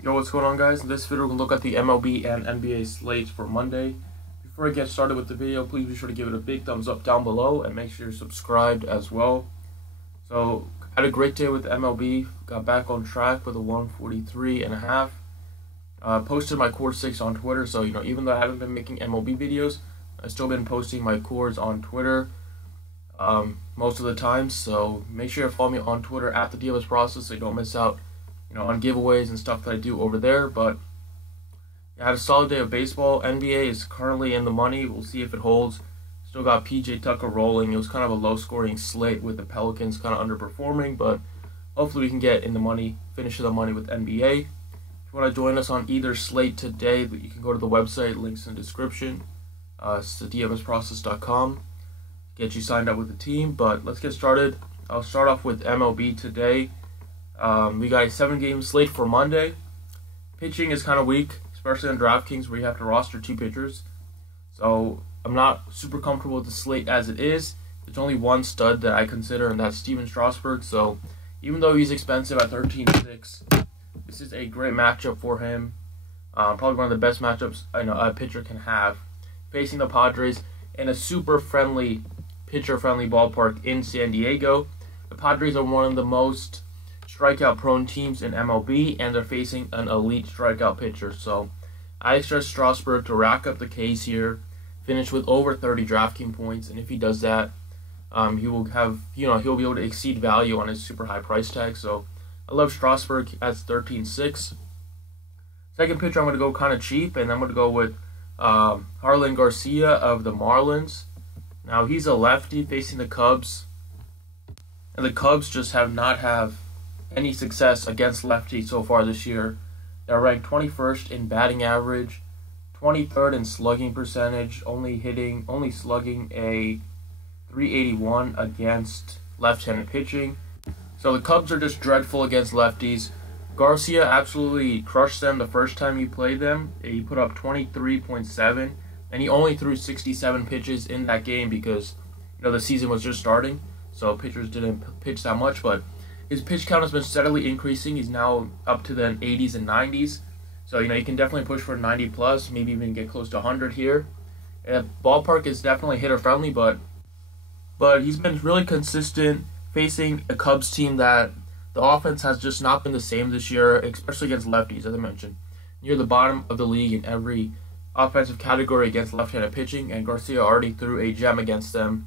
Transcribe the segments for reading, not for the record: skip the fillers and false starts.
Yo, what's going on, guys? In this video, we're going to look at the MLB and NBA slates for Monday. Before I get started with the video, please be sure to give it a big thumbs up down below and make sure you're subscribed as well. So, had a great day with MLB. Got back on track with a 143.5. Posted my core 6 on Twitter, so even though I haven't been making MLB videos, I've still been posting my cores on Twitter most of the time. So make sure you follow me on Twitter at the DFS process so you don't miss out on giveaways and stuff that I do over there. But I had a solid day of baseball. NBA is currently in the money. We'll see if it holds. Still got PJ Tucker rolling. It was kind of a low-scoring slate with the Pelicans kind of underperforming, but hopefully we can get in the money, finish in the money with NBA. If you want to join us on either slate today, you can go to the website, links in the description. It's dfsprocess.com. Get you signed up with the team, but let's get started. I'll start off with MLB today. We got a 7-game slate for Monday. Pitching is kind of weak, especially on DraftKings where you have to roster 2 pitchers. So I'm not super comfortable with the slate as it is. There's only one stud that I consider, and that's Steven Strasburg. So even though he's expensive at 13.6, this is a great matchup for him. Probably one of the best matchups a pitcher can have, facing the Padres in a super friendly, pitcher-friendly ballpark in San Diego. The Padres are one of the most strikeout-prone teams in MLB, and they're facing an elite strikeout pitcher. So I expect Strasburg to rack up the Ks here, finish with over 30 DraftKings points, and if he does that, he will have, he'll be able to exceed value on his super high price tag. So I love Strasburg at 13.6. Second pitcher, I'm going to go kind of cheap, and I'm going to go with Jarlin Garcia of the Marlins. Now, he's a lefty facing the Cubs, and the Cubs just have not had any success against lefties so far this year. They're ranked 21st in batting average, 23rd in slugging percentage, only slugging a 381 against left-handed pitching. So the Cubs are just dreadful against lefties. Garcia absolutely crushed them the first time he played them. He put up 23.7, and he only threw 67 pitches in that game because the season was just starting, so pitchers didn't pitch that much. But his pitch count has been steadily increasing. He's now up to the 80s and 90s. So you can definitely push for 90 plus, maybe even get close to 100 here. Ballpark is definitely hitter friendly, but he's been really consistent facing a Cubs team that the offense has just not been the same this year, especially against lefties, as I mentioned. Near the bottom of the league in every offensive category against left-handed pitching, and Garcia already threw a gem against them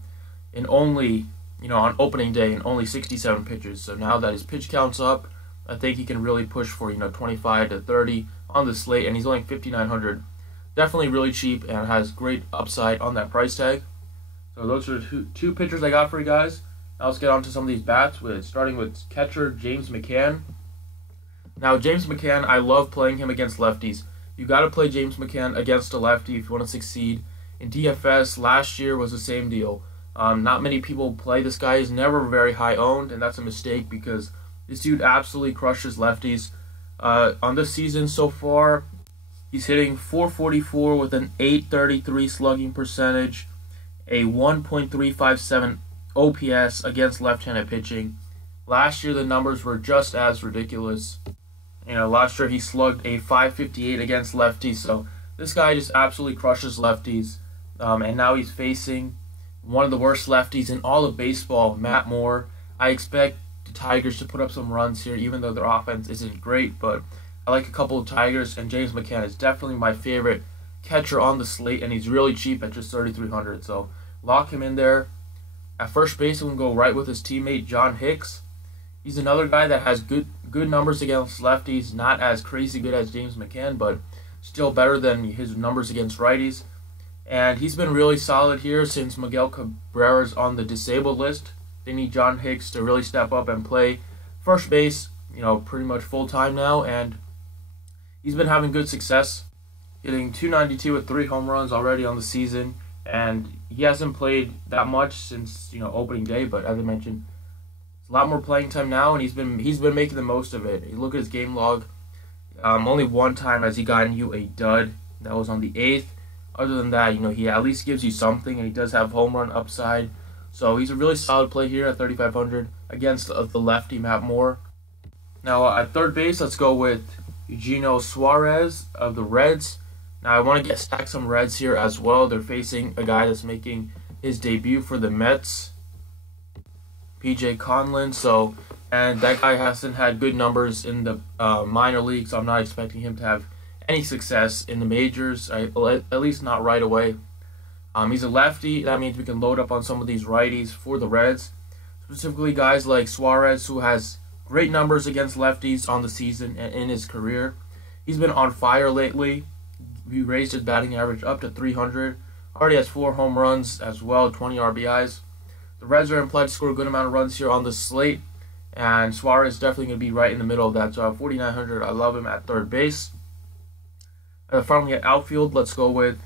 in only, on opening day in only 67 pitches. So now that his pitch count's up, I think he can really push for, 25 to 30 on the slate, and he's only 5,900. Definitely really cheap and has great upside on that price tag. So those are two pitchers I got for you guys. Now let's get on to some of these bats, starting with catcher James McCann. Now, James McCann, I love playing him against lefties. You got to play James McCann against a lefty if you want to succeed. In DFS, last year was the same deal. Not many people play this guy. He's never very high owned, and that's a mistake because this dude absolutely crushes lefties. On this season so far, he's hitting .444 with an .833 slugging percentage, a 1.357 OPS against left-handed pitching. Last year the numbers were just as ridiculous. Last year he slugged a .558 against lefties. So this guy just absolutely crushes lefties. And now he's facing one of the worst lefties in all of baseball, Matt Moore. I expect the Tigers to put up some runs here, even though their offense isn't great. But I like a couple of Tigers, and James McCann is definitely my favorite catcher on the slate, and he's really cheap at just 3,300. So lock him in there. At first base, I'm going to go right with his teammate, John Hicks. He's another guy that has good numbers against lefties, not as crazy good as James McCann, but still better than his numbers against righties. And he's been really solid here since Miguel Cabrera's on the disabled list. They need John Hicks to really step up and play first base, pretty much full-time now, and he's been having good success, hitting .292 with 3 home runs already on the season. And he hasn't played that much since opening day, but as I mentioned, it's a lot more playing time now, and he's been making the most of it. You look at his game log. Only one time has he gotten you a dud. That was on the 8th. Other than that, he at least gives you something, and he does have home run upside. So he's a really solid play here at 3,500 against the lefty Matt Moore. Now at third base, let's go with Eugenio Suarez of the Reds. Now I want to stack some Reds here as well. They're facing a guy that's making his debut for the Mets, PJ Conlon. And that guy hasn't had good numbers in the minor leagues, so I'm not expecting him to have any success in the majors, at least not right away. He's a lefty. That means we can load up on some of these righties for the Reds, specifically guys like Suarez, who has great numbers against lefties on the season and in his career. He's been on fire lately. He raised his batting average up to 300. Already has 4 home runs as well, 20 RBIs. The Reds are implied to score a good amount of runs here on the slate, and Suarez is definitely going to be right in the middle of that. So 4,900, I love him at third base. Finally at outfield, let's go with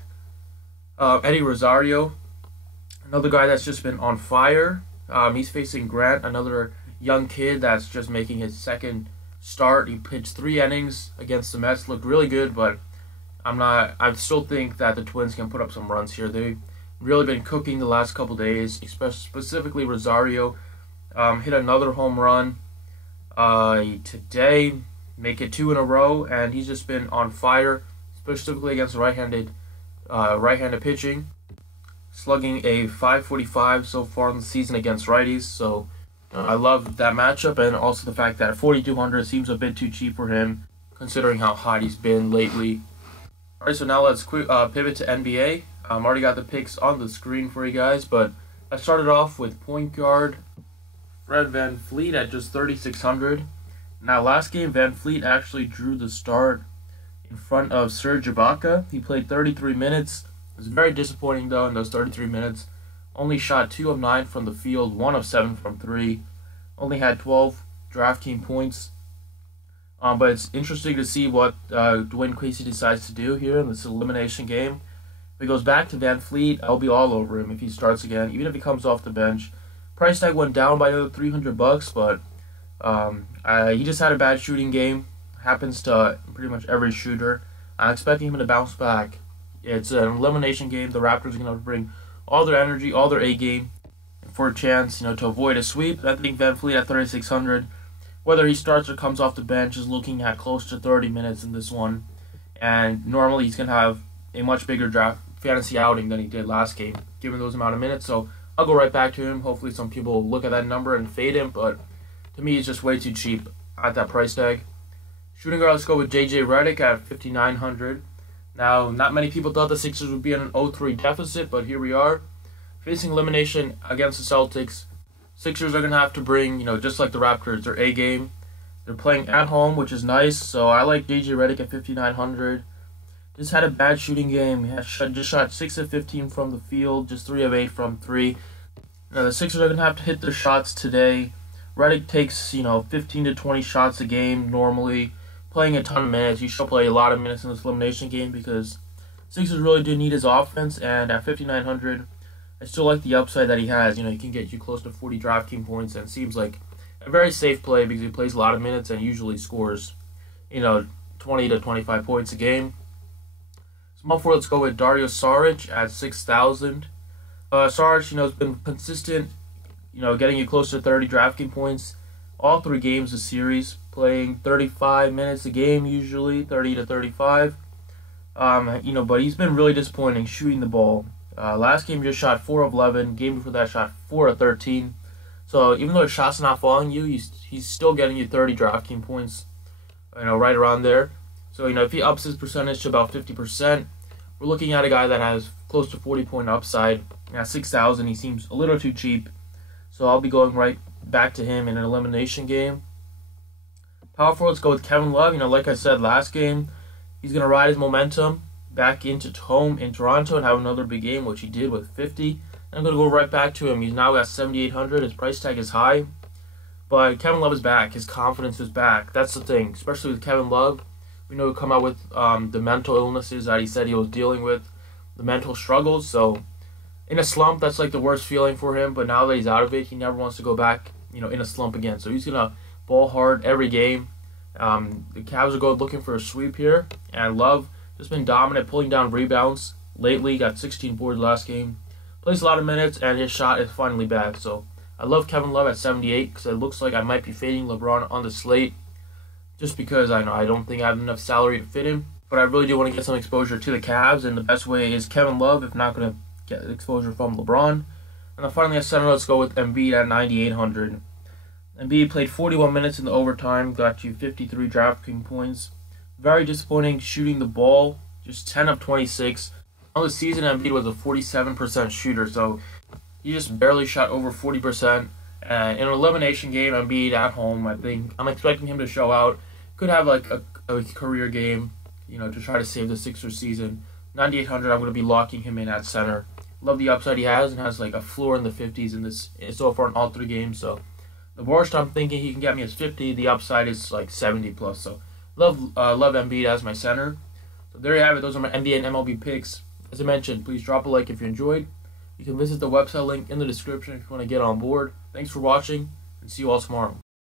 Eddie Rosario, another guy that's just been on fire. He's facing Grant, another young kid that's just making his second start. He pitched 3 innings against the Mets, looked really good, but I still think that the Twins can put up some runs here. They've really been cooking the last couple days, specifically Rosario. Hit another home run today, make it 2 in a row, and he's just been on fire, specifically against right-handed pitching, slugging a .545 so far in the season against righties. So I love that matchup, and also the fact that 4,200 seems a bit too cheap for him, considering how hot he's been lately. All right, so now let's pivot to NBA. Already got the picks on the screen for you guys, but I started off with point guard Fred VanVleet at just 3,600. Now, last game, VanVleet actually drew the start in front of Serge Ibaka. He played 33 minutes. It was very disappointing, though, in those 33 minutes. Only shot 2 of 9 from the field, 1 of 7 from 3. Only had 12 DraftKings points. But it's interesting to see what Dwayne Casey decides to do here in this elimination game. If he goes back to VanVleet, I'll be all over him if he starts again, even if he comes off the bench. Price tag went down by another $300, but he just had a bad shooting game. Happens to pretty much every shooter. I'm expecting him to bounce back. It's an elimination game. The Raptors are going to bring all their energy, all their A game, for a chance, to avoid a sweep. I think VanVleet at 3,600, whether he starts or comes off the bench, is looking at close to 30 minutes in this one. And normally he's going to have a much bigger draft fantasy outing than he did last game, given those amount of minutes. So I'll go right back to him. Hopefully some people will look at that number and fade him, but to me, it's just way too cheap at that price tag. Shooting guard, let's go with J.J. Redick at 5,900. Now, not many people thought the Sixers would be in an 0-3 deficit, but here we are. Facing elimination against the Celtics, Sixers are going to have to bring, just like the Raptors, their A game. They're playing at home, which is nice, so I like J.J. Redick at 5,900. Just had a bad shooting game. He just shot 6 of 15 from the field, just 3 of 8 from 3. The Sixers are going to have to hit their shots today. Redick takes, 15 to 20 shots a game normally, playing a ton of minutes. He should play a lot of minutes in this elimination game because Sixers really do need his offense, and at 5,900, I still like the upside that he has. He can get you close to 40 DraftKings points, and seems like a very safe play because he plays a lot of minutes and usually scores, 20 to 25 points a game. Small forward, let's go with Dario Saric at 6,000. Saric, has been consistent, getting you close to 30 DraftKings points all 3 games this series, playing 35 minutes a game usually, 30 to 35. But he's been really disappointing shooting the ball. Last game just shot 4 of 11. Game before that shot 4 of 13. So even though his shot's not falling you, he's still getting you 30 DraftKings points, right around there. So, if he ups his percentage to about 50%, we're looking at a guy that has close to 40-point upside. At 6,000, he seems a little too cheap. So I'll be going right back to him in an elimination game. Power forward, let's go with Kevin Love. Like I said last game, he's going to ride his momentum back into home in Toronto and have another big game, which he did with 50. I'm going to go right back to him. He's now got 7,800. His price tag is high. But Kevin Love is back. His confidence is back. That's the thing, especially with Kevin Love. We know he'll come out with the mental illnesses that he said he was dealing with, the mental struggles. So in a slump, that's like the worst feeling for him. But now that he's out of it, he never wants to go back, in a slump again. So he's going to ball hard every game. The Cavs are going looking for a sweep here. And Love just been dominant, pulling down rebounds lately. Got 16 boards last game. Plays a lot of minutes, and his shot is finally back. So I love Kevin Love at 78 because it looks like I might be fading LeBron on the slate. just because I don't think I have enough salary to fit him. But I really do want to get some exposure to the Cavs, and the best way is Kevin Love, if not going to get exposure from LeBron. And then finally at center, let's go with Embiid at 9,800. Embiid played 41 minutes in the overtime, got you 53 DraftKings points. Very disappointing shooting the ball, just 10 of 26. On the season, Embiid was a 47% shooter, so he just barely shot over 40%. In an elimination game, Embiid at home, I think I'm expecting him to show out. Could have like a career game, to try to save the Sixers season. 9,800, I'm going to be locking him in at center. Love the upside he has, and has like a floor in the 50s in this so far in all 3 games. So the worst I'm thinking he can get me is 50. The upside is like 70 plus. So love Embiid as my center. So there you have it. Those are my NBA and MLB picks. As I mentioned, please drop a like if you enjoyed. You can visit the website link in the description if you want to get on board. Thanks for watching, and see you all tomorrow.